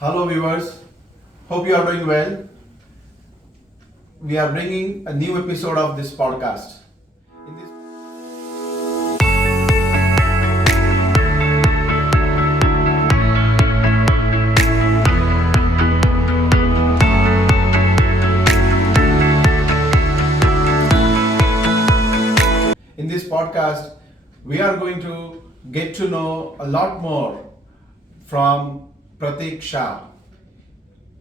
Hello viewers, hope you are doing well. We are bringing a new episode of this podcast. In this in this podcast, we are going to get to know a lot more from Pratik Shah.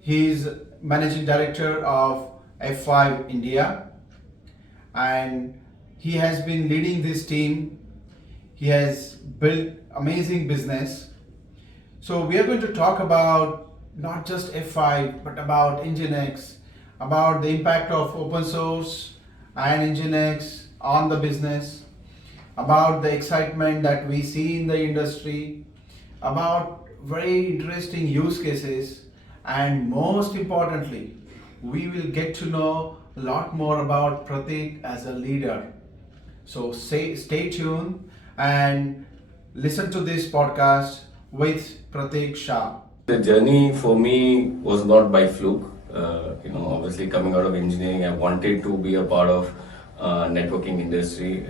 He is managing director of F5 India, and he has been leading this team. He has built amazing business. So we are going to talk about not just F5 but about Nginx, about the impact of open source and Nginx on the business, about the excitement that we see in the industry, about very interesting use cases, and most importantly, we will get to know a lot more about Pratik as a leader. So stay tuned and listen to this podcast with Pratik Shah. The journey for me was not by fluke. Obviously coming out of engineering, I wanted to be a part of networking industry.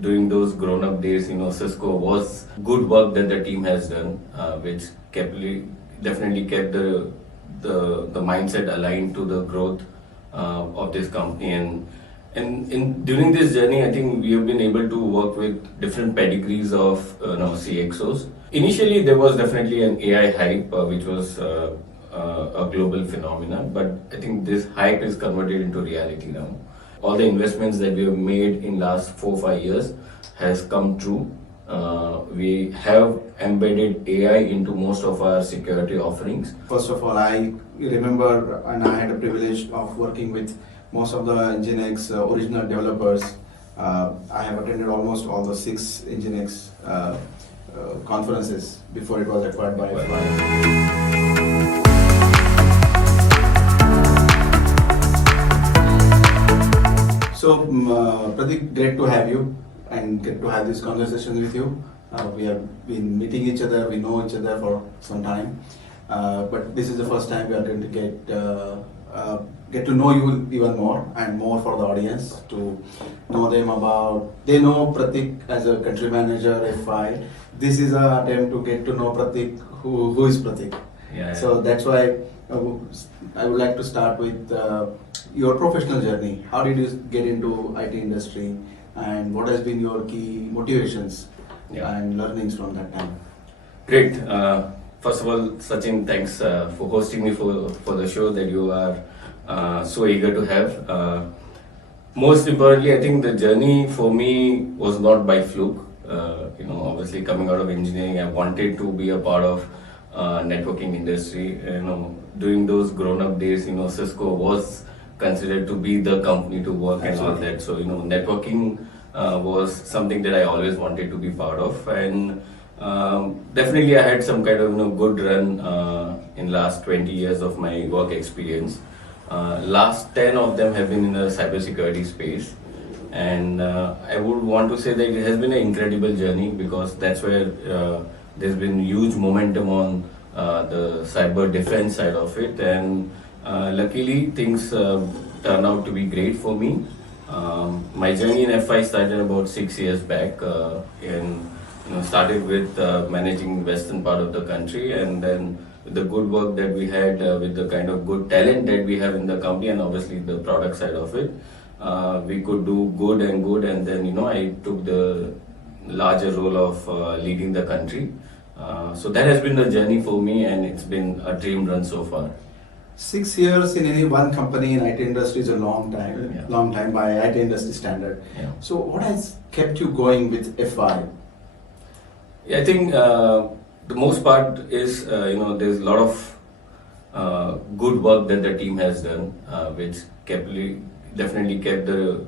During those grown-up days, Cisco was good work that the team has done, which definitely kept the mindset aligned to the growth of this company. And during this journey, I think we have been able to work with different pedigrees of CXOs. Initially, there was definitely an AI hype, which was a global phenomenon, but I think this hype is converted into reality now. All the investments that we have made in last 4-5 years has come true. We have embedded AI into most of our security offerings. First of all, I remember and I had the privilege of working with most of the Nginx original developers. I have attended almost all the 6 Nginx conferences before it was acquired by F5. So, Pratik, great to have you and get to have this conversation with you. We have been meeting each other, we know each other for some time, but this is the first time we are going to get to know you even more and more for the audience to know them about. They know Pratik as a country manager F5. This is an attempt to get to know Pratik. Who is Pratik? Yeah. So that's why I would like to start with your professional journey. How did you get into IT industry, and what has been your key motivations and learnings from that time? Great. First of all, Sachin, thanks for hosting me for the show that you are so eager to have. Most importantly, I think the journey for me was not by fluke. Obviously coming out of engineering, I wanted to be a part of networking industry. During those grown-up days, Cisco was considered to be the company to work. Absolutely. And all that. So, networking was something that I always wanted to be part of, and definitely I had some kind of good run in last 20 years of my work experience. Last 10 of them have been in the cybersecurity space, and I would want to say that it has been an incredible journey, because that's where there's been huge momentum on the cyber defense side of it, and luckily things turned out to be great for me. My journey in F5 started about 6 years back, and started with managing western part of the country, and then with the good work that we had, with the kind of good talent that we have in the company, and obviously the product side of it, we could do good, and then I took the larger role of leading the country. So that has been the journey for me, and it's been a dream run so far. 6 years in any one company in IT industry is a long time, long time by IT industry standard. Yeah. So what has kept you going with F5? I think the most part is there's a lot of good work that the team has done, which definitely kept the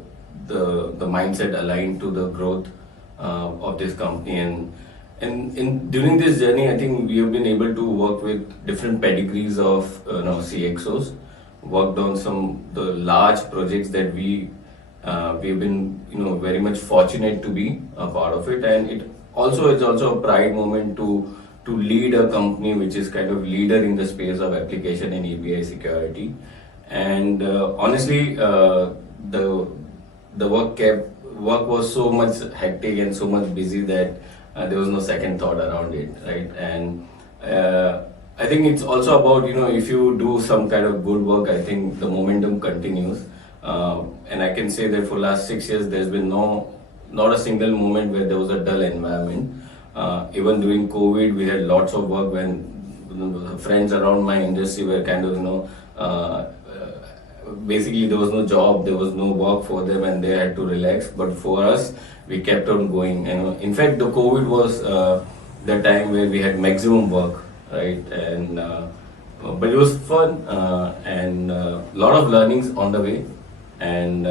mindset aligned to the growth of this company. And during this journey, I think we have been able to work with different pedigrees of CXOs, worked on some the large projects that we've been very much fortunate to be a part of it, and it's also a pride moment to to lead a company which is kind of leader in the space of application and API security. And honestly, the work was so much hectic and so much busy that there was no second thought around it, right? And I think it's also about, if you do some kind of good work, I think the momentum continues. And I can say that for last 6 years, there's been not a single moment where there was a dull environment. Even during COVID, we had lots of work when friends around my industry were kind of, basically there was no job, there was no work for them, and they had to relax. But for us, we kept on going. In fact, the COVID was the time where we had maximum work, right? And but it was fun and a lot of learnings on the way. And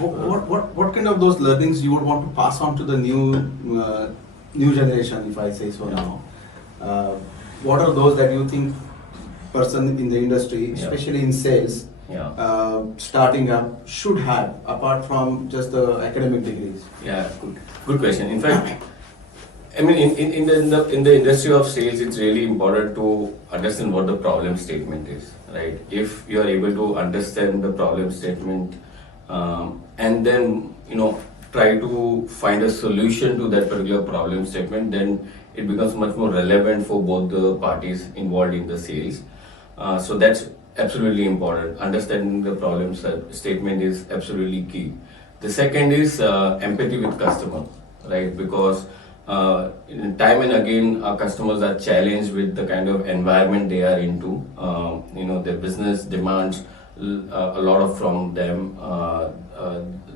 What kind of those learnings you would want to pass on to the new generation, if I say so now? What are those that you think person in the industry, especially in sales, starting up, should have apart from just the academic degrees? Yeah, good question. In fact, I mean, in the industry of sales, it's really important to understand what the problem statement is, right? If you are able to understand the problem statement and then try to find a solution to that particular problem statement, then it becomes much more relevant for both the parties involved in the sales. So that's absolutely important. Understanding the problem statement is absolutely key. The second is empathy with customer, right? Because time and again, our customers are challenged with the kind of environment they are into. Their business demands a lot of from them.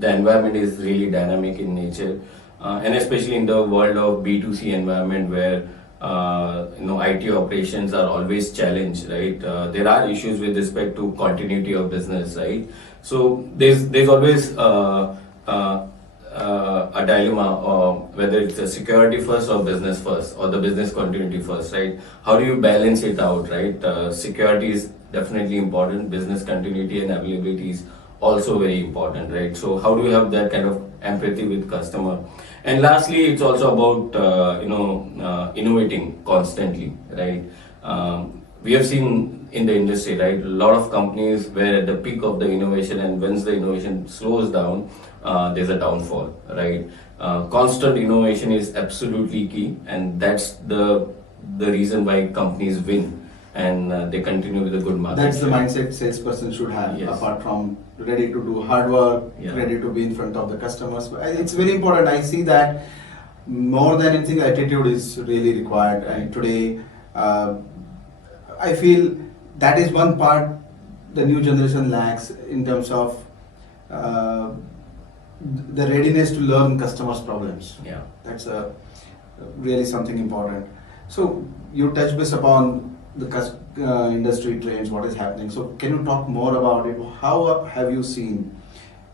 The environment is really dynamic in nature, and especially in the world of B2C environment where IT operations are always challenged, right? There are issues with respect to continuity of business, right? So there's always a dilemma, whether it's a security first or business first, or the business continuity first, right? How do you balance it out, right? Security is definitely important. Business continuity and availability is also very important, right? So how do you have that kind of empathy with customer? And lastly, it's also about innovating constantly, right? We have seen in the industry, right, a lot of companies where at the peak of the innovation, and once the innovation slows down, there's a downfall, right? Constant innovation is absolutely key, and that's the reason why companies win and they continue with a good market. That's the mindset salesperson should have, Yes. apart from ready to do hard work, ready to be in front of the customers. It's very important. I see that more than anything, attitude is really required. And today, I feel that is one part the new generation lacks in terms of the readiness to learn customers' problems. Yeah. That's really something important. So you touched base upon the industry trends, what is happening. So can you talk more about it? How have you seen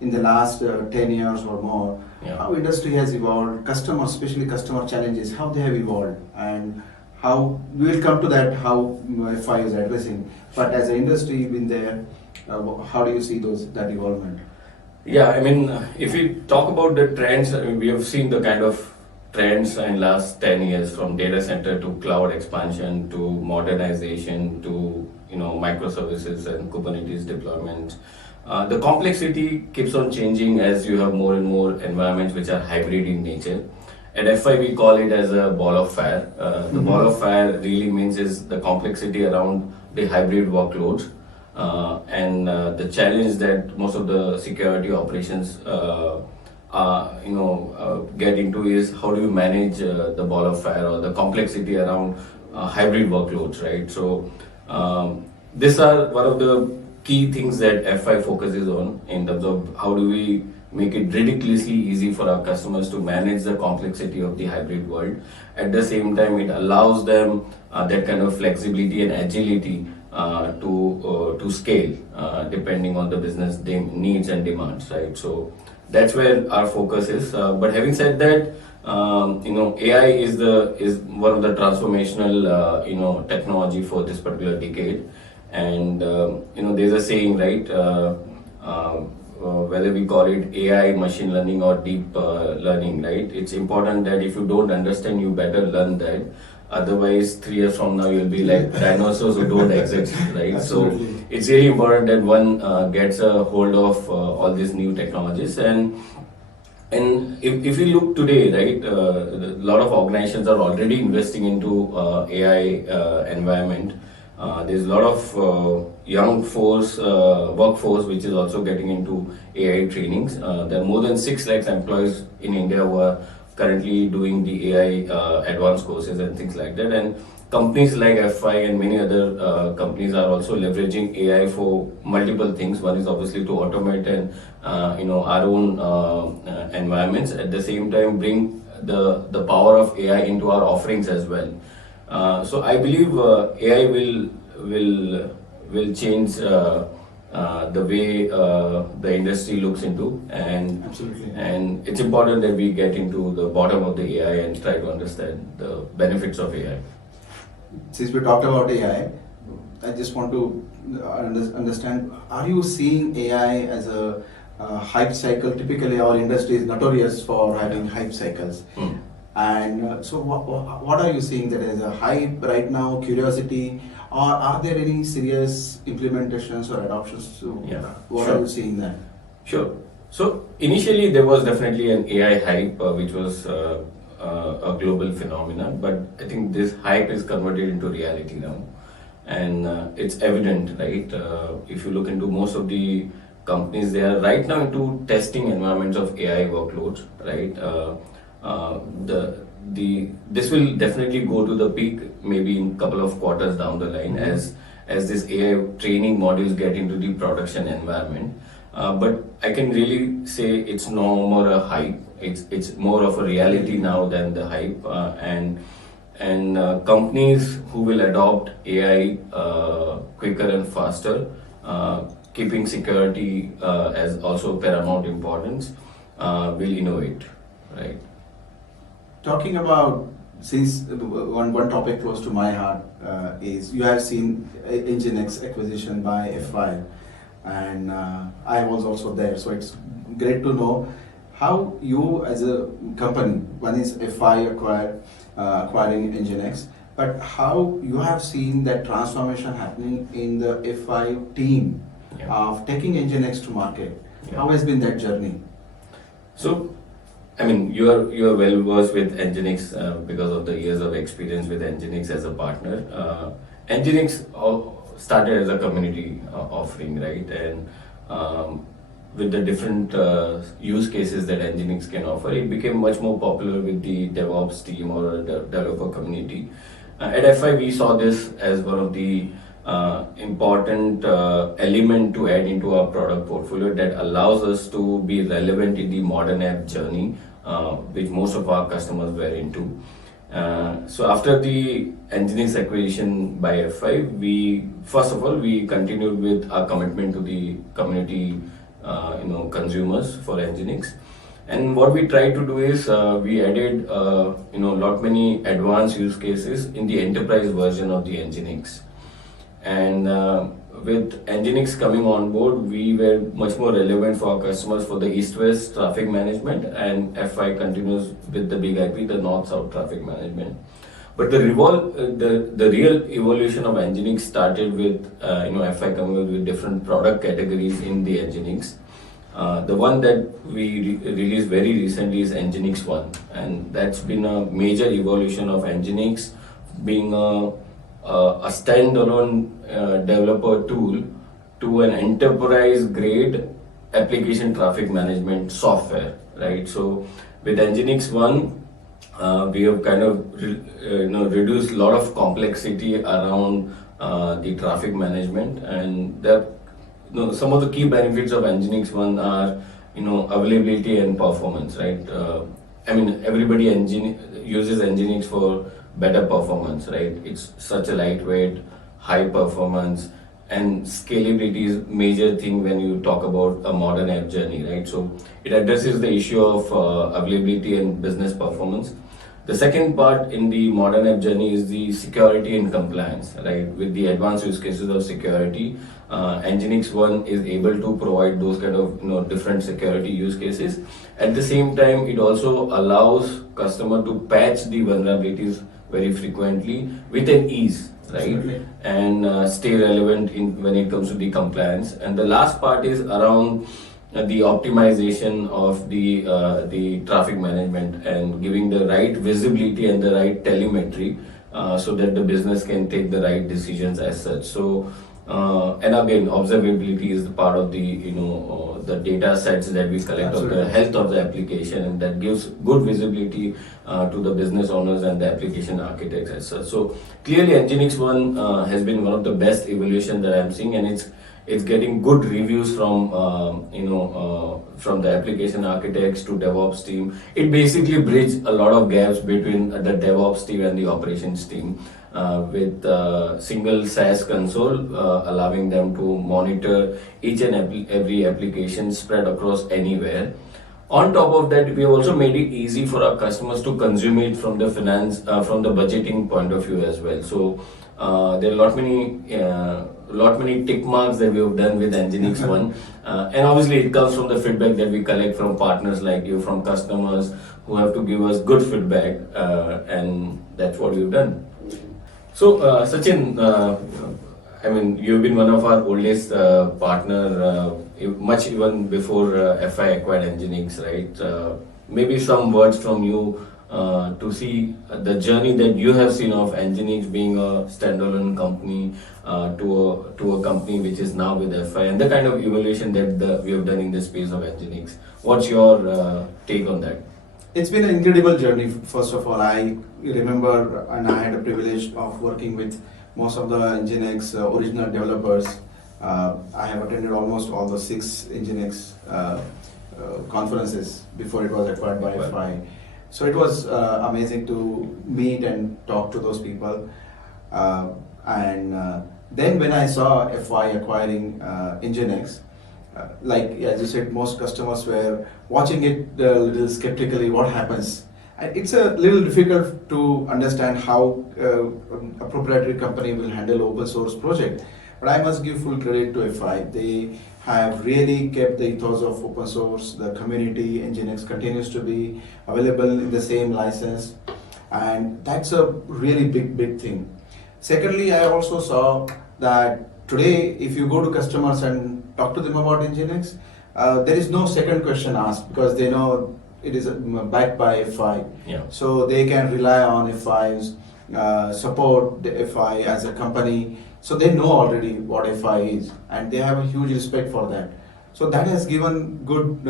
in the last 10 years or more, how industry has evolved, customers, especially customer challenges, how they have evolved, and how, we will come to that, how FI is addressing. But as an industry been there, how do you see that evolvement? Yeah, I mean, if we talk about the trends, I mean, we have seen the kind of trends in last 10 years, from data center to cloud expansion to modernization to microservices and Kubernetes deployment. The complexity keeps on changing as you have more and more environments which are hybrid in nature. At FI we call it as a ball of fire. The ball of fire really means is the complexity around the hybrid workloads. And the challenge that most of the security operations get into is how do you manage the ball of fire or the complexity around hybrid workloads, right? So these are one of the key things that FI focuses on in terms of how do we make it ridiculously easy for our customers to manage the complexity of the hybrid world. At the same time, it allows them that kind of flexibility and agility to scale depending on the business needs and demands, right? So that's where our focus is. But having said that, AI is one of the transformational technology for this particular decade. And there's a saying, right? Whether we call it AI, machine learning, or deep learning, right? It's important that if you don't understand, you better learn that. Otherwise, 3 years from now, you'll be like dinosaurs who don't exist, right? Absolutely. So it's really important that one gets a hold of all these new technologies. And if you look today, right, a lot of organizations are already investing into AI environment. There's a lot of young workforce which is also getting into AI trainings. There are more than 6 lakhs employees in India who are currently doing the AI advanced courses and things like that. And companies like F5 and many other companies are also leveraging AI for multiple things. One is obviously to automate and our own environments. At the same time, bring the power of AI into our offerings as well. So I believe AI will change the way the industry looks into, and Absolutely. and it's important that we get into the bottom of the AI and try to understand the benefits of AI. Since we talked about AI, I just want to understand, are you seeing AI as a hype cycle? Typically, our industry is notorious for having hype cycles. And so what are you seeing that as a hype right now, curiosity, or are there any serious implementations or adoptions? So Yeah, what sure. are you seeing there? Sure. So initially there was definitely an AI hype, which was a global phenomenon, but I think this hype is converted into reality now, and it's evident, right? If you look into most of the companies, they are right now into testing environments of AI workloads, right? This will definitely go to the peak maybe in couple of quarters down the line as this AI training modules get into the production environment. But I can really say it's no more a hype. It's more of a reality now than the hype. And companies who will adopt AI quicker and faster, keeping security as also paramount importance, will innovate, right? Talking about, since one topic close to my heart is you have seen Nginx acquisition by F5, and I was also there, so it's great to know how you as a company, one is F5 acquiring Nginx, but how you have seen that transformation happening in the F5 team of taking Nginx to market. How has been that journey? So, I mean, you are well versed with Nginx because of the years of experience with Nginx as a partner. Nginx started as a community offering, right? And with the different use cases that Nginx can offer, it became much more popular with the DevOps team or the developer community. At F5, we saw this as one of the important element to add into our product portfolio that allows us to be relevant in the modern app journey, which most of our customers were into. So after the Nginx acquisition by F5, we continued with our commitment to the community, consumers for Nginx. And what we tried to do is we added lot many advanced use cases in the enterprise version of the Nginx. And with Nginx coming on board, we were much more relevant for our customers for the east-west traffic management, and F5 continues with the big IP, the north-south traffic management. But the real evolution of Nginx started with F5 coming with different product categories in the Nginx. The one that we released very recently is Nginx One, and that's been a major evolution of Nginx, being a standalone developer tool to an enterprise grade application traffic management software, right? So with Nginx One, we have kind of reduced a lot of complexity around the traffic management, and some of the key benefits of Nginx One are availability and performance, right? Everybody uses Nginx for better performance, right? It's such a lightweight, high performance, and scalability is major thing when you talk about a modern app journey, right? So it addresses the issue of availability and business performance. The second part in the modern app journey is the security and compliance, right? With the advanced use cases of security, Nginx One is able to provide those kind of different security use cases. At the same time, it also allows customer to patch the vulnerabilities very frequently with an ease, right? Absolutely. And stay relevant in when it comes to the compliance. And the last part is around the optimization of the traffic management and giving the right visibility and the right telemetry so that the business can take the right decisions as such. So and again, observability is the part of the the data sets that we collect of the Absolutely. health of the application, and that gives good visibility to the business owners and the application architects as such. So clearly, Nginx One has been one of the best evolution that I'm seeing, and it's getting good reviews from from the application architects to DevOps team. It basically bridges a lot of gaps between the DevOps team and the operations team with single SaaS console, allowing them to monitor each and every application spread across anywhere. On top of that, we have also made it easy for our customers to consume it from the finance, from the budgeting point of view as well. So there are lot many tick marks that we have done with Nginx One, and obviously it comes from the feedback that we collect from partners like you, from customers who have to give us good feedback, and that's what we've done. So Sachin, I mean, you've been one of our oldest partner, much even before FI acquired Nginx, right? Maybe some words from you to see the journey that you have seen of Nginx being a standalone company to a company which is now with FI, and the kind of evolution that we have done in the space of Nginx. What's your take on that? It's been an incredible journey. First of all, I remember, and I had a privilege of working with most of the Nginx original developers. I have attended almost all the 6 Nginx conferences before it was acquired by FI. So it was amazing to meet and talk to those people. Then when I saw FI acquiring Nginx, like as you said, most customers were watching it a little skeptically. What happens? And it's a little difficult to understand how a proprietary company will handle open source project. But I must give full credit to FI. They have really kept the ethos of open source. The community Nginx continues to be available in the same license, and that's a really big thing. Secondly, I also saw that today, if you go to customers and talk to them about Nginx, there is no second question asked because they know it is backed by FI. Yeah. So they can rely on FI's support, the FI as a company. So they know already what FI is, and they have a huge respect for that. So that has given good,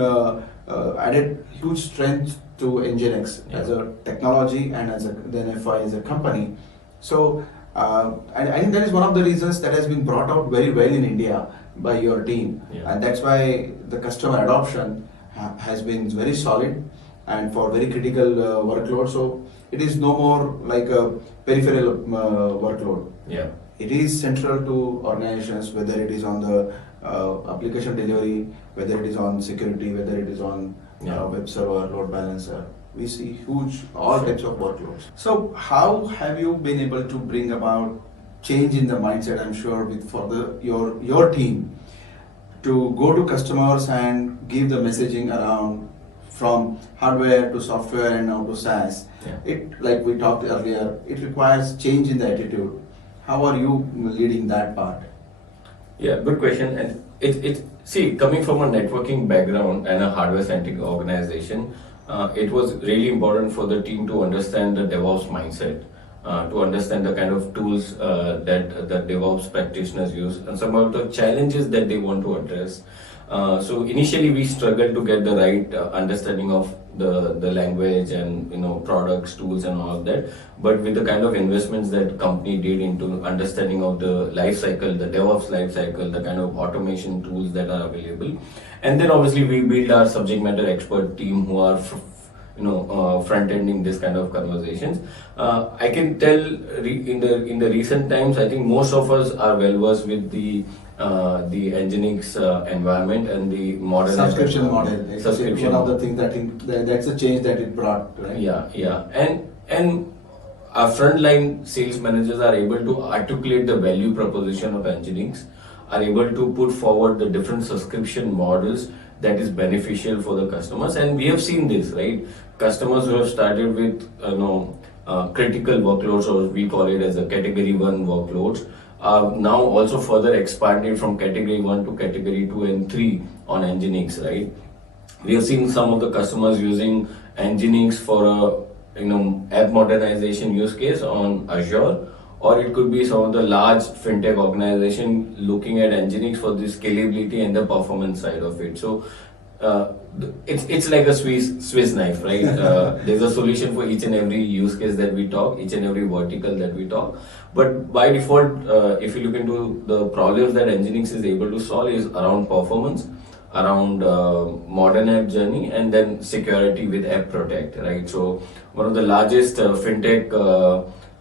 added huge strength to Nginx as a technology and then FI as a company. So I think that is one of the reasons that has been brought out very well in India by your team, and that's why the customer adoption has been very solid and for very critical workload. So it is no more like a peripheral workload. Yeah. It is central to organizations, whether it is on the application delivery, whether it is on security, whether it is on web server, load balancer. We see huge, all types of workloads. So how have you been able to bring about change in the mindset, I'm sure, your team to go to customers and give the messaging around from hardware to software and now to SaaS? It, like we talked earlier, it requires change in the attitude. How are you leading that part? Yeah, good question. And it see, coming from a networking background and a hardware-centric organization, it was really important for the team to understand the DevOps mindset, to understand the kind of tools that the DevOps practitioners use, and some of the challenges that they want to address. So initially, we struggled to get the right understanding of the language and products, tools, and all of that. But with the kind of investments that company did into understanding of the life cycle, the DevOps life cycle, the kind of automation tools that are available, and then obviously we build our subject matter expert team who are front-ending this kind of conversations. I can tell in the recent times, I think most of us are well versed with the Nginx environment and the modern subscription model. Subscription. One of the things that I think that's a change that it brought, right? Yeah, and our frontline sales managers are able to articulate the value proposition of Nginx, are able to put forward the different subscription models that is beneficial for the customers, and we have seen this, right? Customers who have started with critical workloads, or we call it as a category 1 workloads, are now also further expanded from category 1 to category 2 and 3 on Nginx, right? We have seen some of the customers using Nginx for a app modernization use case on Azure, or it could be some of the large fintech organization looking at Nginx for the scalability and the performance side of it. So it's like a Swiss knife, right? There's a solution for each and every use case that we talk, each and every vertical that we talk. But by default, if you look into the problems that Nginx is able to solve, is around performance, around modern app journey, and then security with App Protect, right? So one of the largest fintech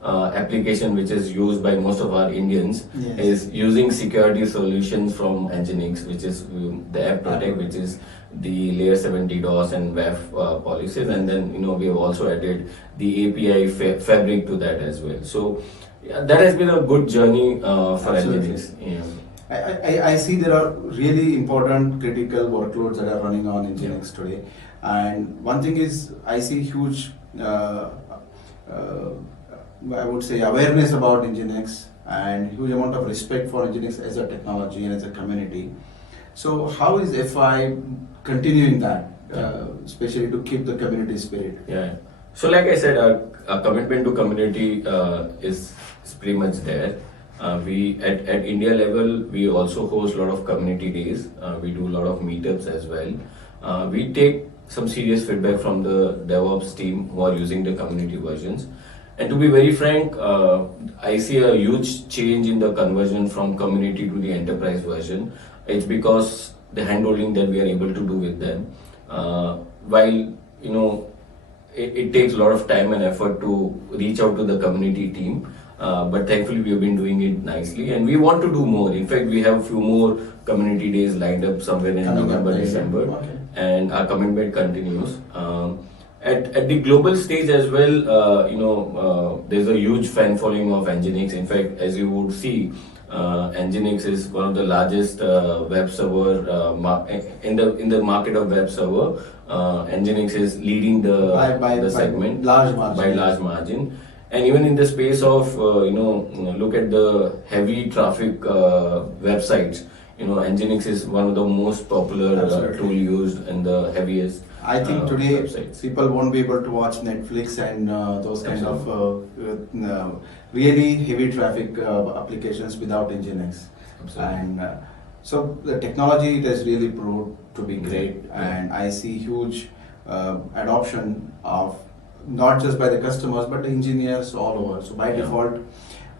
application which is used by most of our Indians is using security solutions from Nginx, which is the App Protect, which is the layer 7 DDoS and WAF policies, and then we have also added the API fabric to that as well. So that has been a good journey for Nginx. Yeah. I see there are really important critical workloads that are running on Nginx today, and one thing is I see huge I would say awareness about Nginx and huge amount of respect for Nginx as a technology and as a community. So how is FI continuing that, especially to keep the community spirit? Yeah. So like I said, our commitment to community is pretty much there. We at India level, we also host a lot of community days. We do a lot of meetups as well. We take some serious feedback from the DevOps team who are using the community versions. And to be very frank, I see a huge change in the conversion from community to the enterprise version. It's because the handholding that we are able to do with them. While it takes a lot of time and effort to reach out to the community team. But thankfully we have been doing it nicely, and we want to do more. In fact, we have a few more community days lined up somewhere in November, December, and our commitment continues. At the global stage as well, there's a huge fan following of Nginx. In fact, as you would see, Nginx is one of the largest web server in the market of web server. Nginx is leading the segment by large margin. And even in the space of look at the heavy traffic websites, Nginx is one of the most popular tool used and the heaviest. I think today websites. People won't be able to watch Netflix and those kind of really heavy traffic applications without Nginx. Absolutely. And so the technology it has really proved to be great, and I see huge adoption of not just by the customers but the engineers all over. So by default,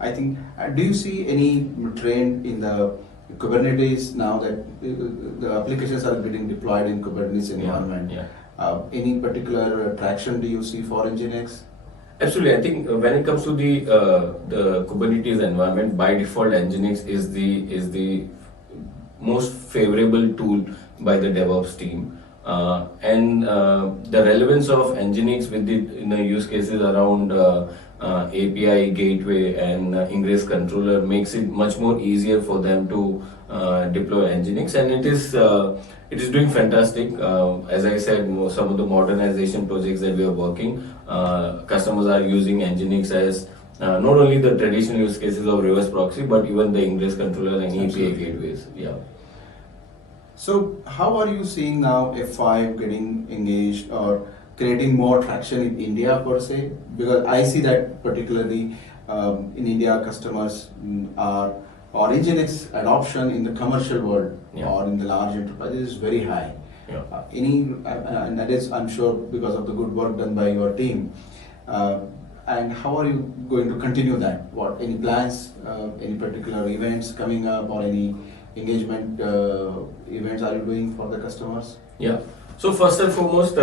I think, do you see any trend in the Kubernetes now that the applications are getting deployed in Kubernetes environment? Any particular traction do you see for Nginx? Absolutely. I think when it comes to the Kubernetes environment, by default, Nginx is the most favorable tool by the DevOps team. And the relevance of Nginx with the use cases around API gateway and ingress controller makes it much more easier for them to deploy Nginx, and it is doing fantastic. As I said, some of the modernization projects that we are working, customers are using Nginx as not only the traditional use cases of reverse proxy, but even the ingress controller and API gateways. Yeah. So how are you seeing now F5 getting engaged or creating more traction in India per se? Because I see that particularly in India, customers are or Nginx adoption in the commercial world or in the large enterprises is very high. And that is, I'm sure, because of the good work done by your team. And how are you going to continue that? What any plans, any particular events coming up, or any engagement events are you doing for the customers? Yeah. So first and foremost,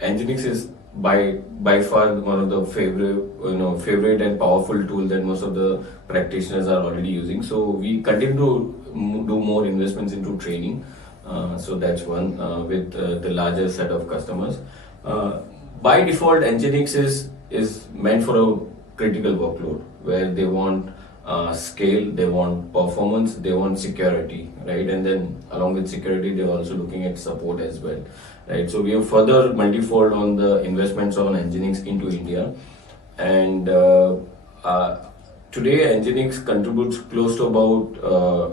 Nginx is by far one of the favorite and powerful tool that most of the practitioners are already using. So we continue to do more investments into training. So that's one with the larger set of customers. By default, Nginx is meant for a critical workload where they want scale, they want performance, they want security, right? And then along with security, they're also looking at support as well, right? So we have further multifold on the investments on Nginx into India, and today Nginx contributes close to about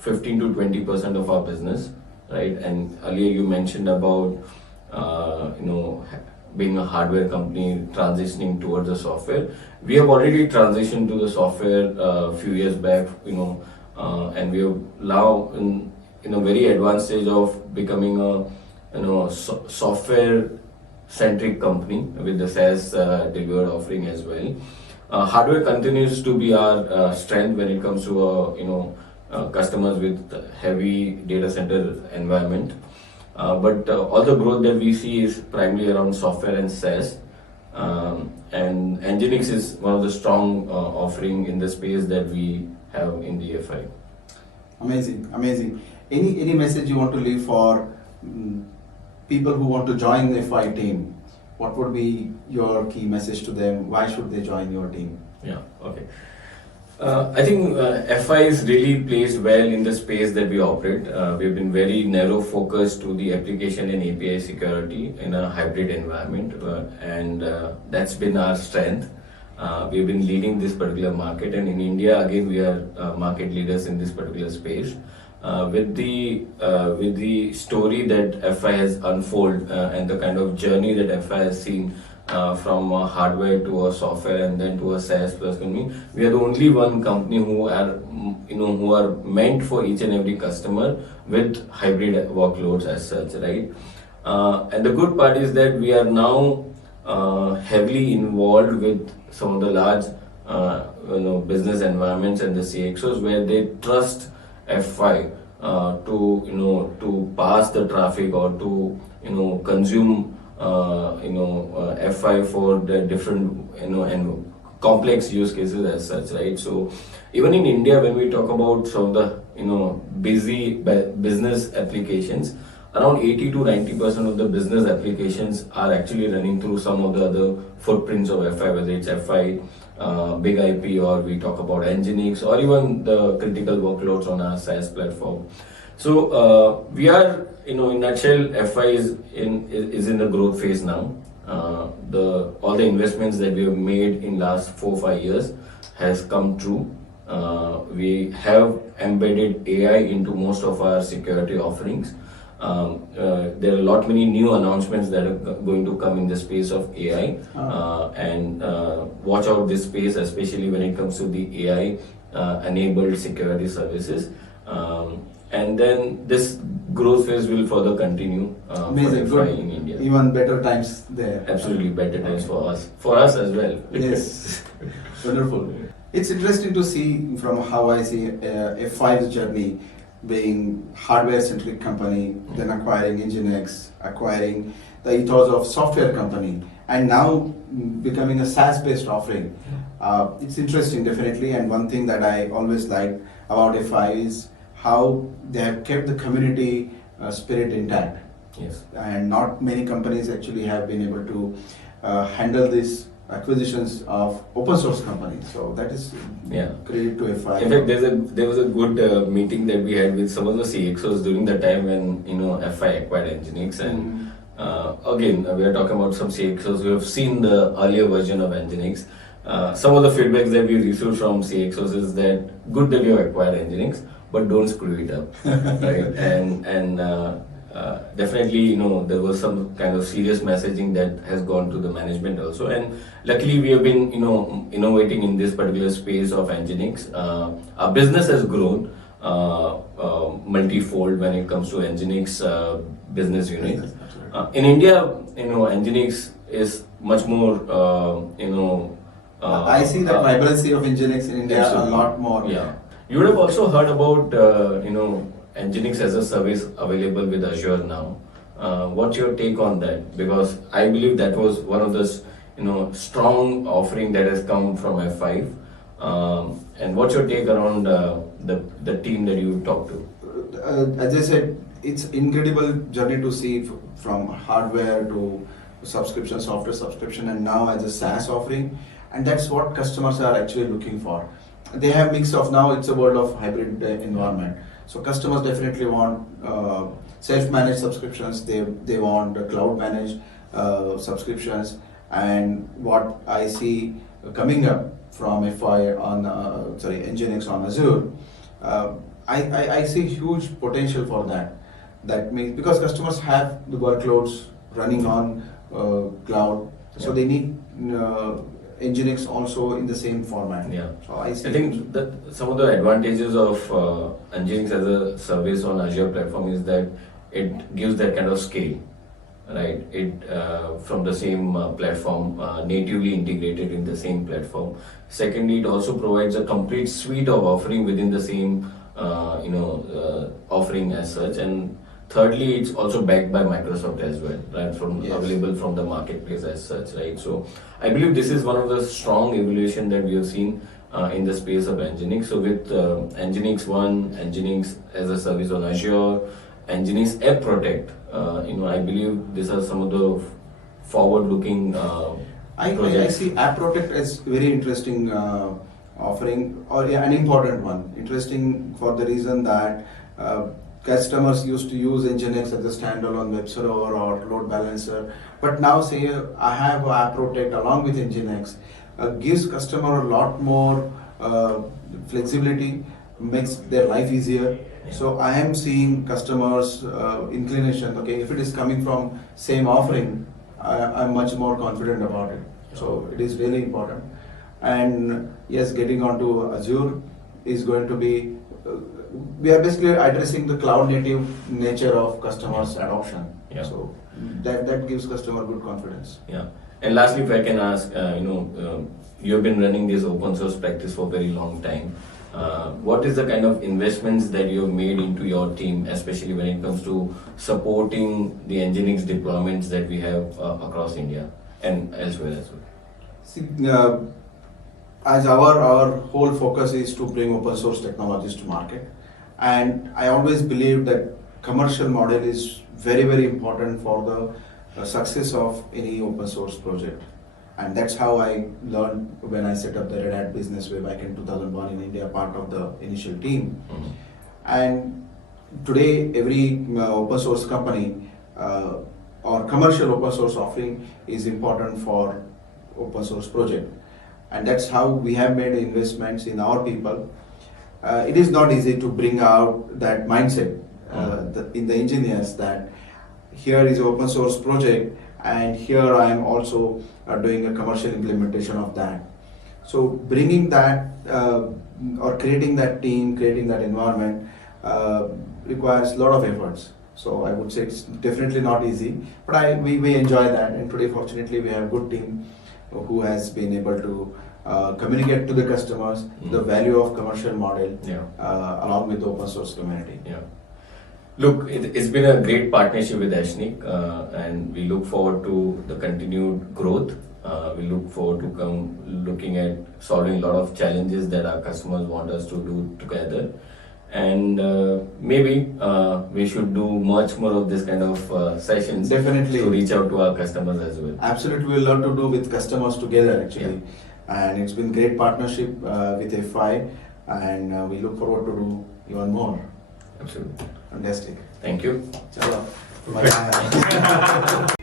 15 to 20% of our business, right? And earlier you mentioned about being a hardware company transitioning towards the software. We have already transitioned to the software a few years back, and we are now in a very advanced stage of becoming a software centric company with the SaaS delivered offering as well. Hardware continues to be our strength when it comes to customers with heavy data center environment. But all the growth that we see is primarily around software and SaaS. And Nginx is one of the strong offering in the space that we have in the FI. Amazing. Any message you want to leave for people who want to join the FI team? What would be your key message to them? Why should they join your team? Yeah, okay. I think FI is really placed well in the space that we operate. We've been very narrow focused to the application and API security in a hybrid environment, and that's been our strength. We've been leading this particular market, and in India, again, we are market leaders in this particular space. With the story that FI has unfolded and the kind of journey that FI has seen from a hardware to a software and then to a SaaS plus company, we are the only one company who are meant for each and every customer with hybrid workloads as such, right? And the good part is that we are now heavily involved with some of the large business environments and the CXOs where they trust FI to pass the traffic or to consume FI for the different and complex use cases as such, right? So even in India, when we talk about some of the busy business applications, around 80 to 90% of the business applications are actually running through some of the other footprints of FI, whether it's FI, Big IP, or we talk about Nginx, or even the critical workloads on our SaaS platform. So we are, in a nutshell, FI is in the growth phase now. All the investments that we have made in last 4-5 years has come true. We have embedded AI into most of our security offerings. There are a lot many new announcements that are going to come in the space of AI, and watch out this space, especially when it comes to the AI enabled security services. And then this growth phase will further continue Amazing, for good. FI in India. Even better times there. Absolutely better times for us as well. Yes, wonderful. It's interesting to see from how I see F5's journey, being hardware-centric company, then acquiring Nginx, acquiring the ethos of software company, and now becoming a SaaS-based offering. It's interesting, definitely, and one thing that I always like about F5 is how they have kept the community spirit intact. Yes. And not many companies actually have been able to handle these acquisitions of open source companies. So that is credit to F5. In fact, there was a good meeting that we had with some of the CXOs during the time when FI acquired Nginx, and again we are talking about some CXOs who have seen the earlier version of Nginx. Some of the feedbacks that we received from CXOs is that good that you have acquired Nginx, but don't screw it up, right? And definitely, there was some kind of serious messaging that has gone to the management also. And luckily, we have been, innovating in this particular space of Nginx. Our business has grown multifold when it comes to Nginx business unit. In India, Nginx is much more, I see that vibrancy of Nginx in India absolutely. a lot more. Yeah. You would have also heard about, Nginx as a service available with Azure now. What's your take on that? Because I believe that was one of the strong offering that has come from F5. And what's your take around the team that you talked to? As I said, it's incredible journey to see from hardware to subscription, software subscription, and now as a SaaS offering. And that's what customers are actually looking for. They have mix of, now it's a world of hybrid environment. So customers definitely want self-managed subscriptions. They want cloud managed subscriptions. And what I see coming up from FI on Nginx on Azure, I see huge potential for that. That means because customers have the workloads running on cloud, so they need Nginx also in the same format. Yeah. So I see. I think that some of the advantages of Nginx as a service on Azure platform is that it gives that kind of scale, right? It from the same platform, natively integrated in the same platform. Secondly, it also provides a complete suite of offering within the same offering as such. And thirdly, it's also backed by Microsoft as well, right? From Yes. available from the marketplace as such, right? So I believe this is one of the strong evolution that we have seen in the space of Nginx. So with Nginx One, Nginx as a service on Azure, Nginx App Protect, I believe these are some of the forward-looking I projects. see App Protect as very interesting offering, or an important one. Interesting for the reason that customers used to use Nginx as a standalone web server or load balancer, but now say I have App Protect along with Nginx, gives customer a lot more flexibility, makes their life easier. So I am seeing customers inclination. Okay, if it is coming from same offering, I'm much more confident about it. So it is really important. And yes, getting onto Azure is going to be. We are basically addressing the cloud native nature of customers' adoption. Yeah. So that gives customer good confidence. Yeah. And lastly, if I can ask, you have been running this open source practice for a very long time. What is the kind of investments that you have made into your team, especially when it comes to supporting the Nginx deployments that we have across India and elsewhere as well? See, as our whole focus is to bring open source technologies to market, and I always believe that commercial model is very, very important for the success of any open source project. And that's how I learned when I set up the Red Hat business way back in 2001 in India, part of the initial team. Mhm. And today, every open source company or commercial open source offering is important for open source project. And that's how we have made investments in our people. It is not easy to bring out that mindset in the engineers that here is an open source project and here I am also doing a commercial implementation of that. So bringing that or creating that team, creating that environment requires a lot of efforts. So I would say it's definitely not easy, but we enjoy that. And today, fortunately, we have a good team who has been able to communicate to the customers the value of commercial model along with the open source community. Yeah. Look, it's been a great partnership with Ashnik, and we look forward to the continued growth. We look forward to looking at solving a lot of challenges that our customers want us to do together. And maybe we should do much more of this kind of sessions. Definitely. To reach out to our customers as well. Absolutely, we'll learn to do with customers together actually. And it's been great partnership with FI, and we look forward to do even more. Absolutely. Fantastic. Thank you. Chalo. Bye.